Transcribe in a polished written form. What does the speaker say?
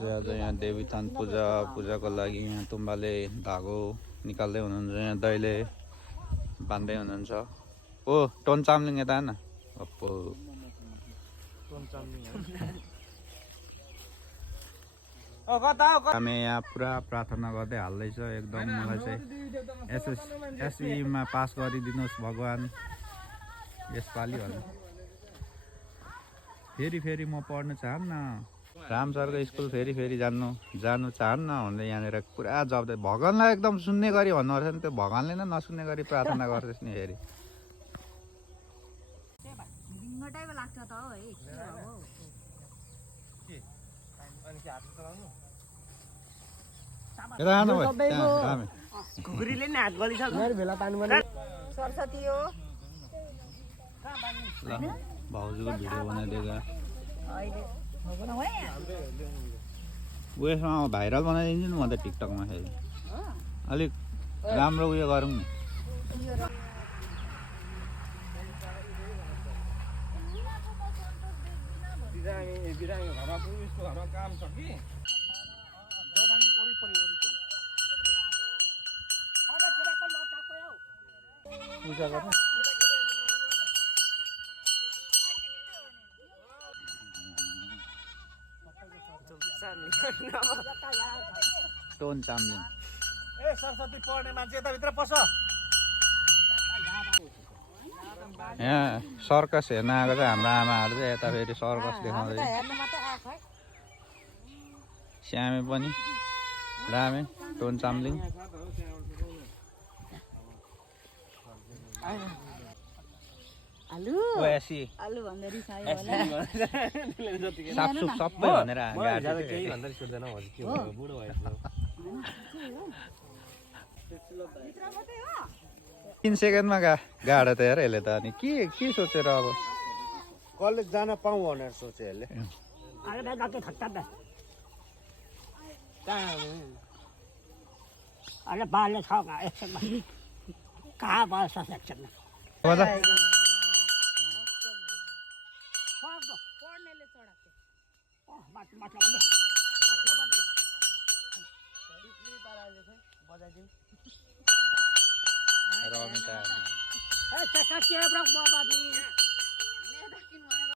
आज यहाँ देवीथान पूजाको लागि यहाँ तुम्बाले धागो निकाल्दै हुनुहुन्छ। यहाँ दैले बान्दै हुनुहुन्छ। ओ टोन चामलिङ यता न अप्पो हामी यहाँ पुरा प्रार्थना गर्दै हाल्दैछ। एकदम मलाई चाहिँ एसएससीमा पास गरिदिनुहोस् भगवान् यसपालि भन्नु। फेरि म पढ्न चाहन्न, राम सरको स्कुल फेरि जानु चाहन्न भन्दै यहाँनिर पुरा जब्दै भगवान्लाई एकदम सुन्ने गरी भन्नुपर्छ नि। त्यो भगवान्ले नै नसुन्ने गरी प्रार्थना गर्दैछ नि। फेरि सरस्वती हो भाउजूको भिडियो बनाइदिएको उयसमा भाइरल बनाइदिन्छु नि म त टिकटकमा। फेरि अलिक राम्रो उयो गरौँ न। पूजा गर्नु टोन चामलिङ। ए सरस्वती पढ्ने मान्छे यता भित्र पस। यहाँ सर्कस हेर्न आएको छ हाम्रो आमाहरू चाहिँ। यता फेरि सर्कस देखाउँदै श्यामे पनि रामे टोन चामलिङ। आलु भन्दै रिसायो सापसुप सबै भनेर 3 सेकेन्डमा गाडा त हेर यसले त। अनि के सोचेर अब कलेज जान पाऊँ भनेर सोचे यसले। रमिता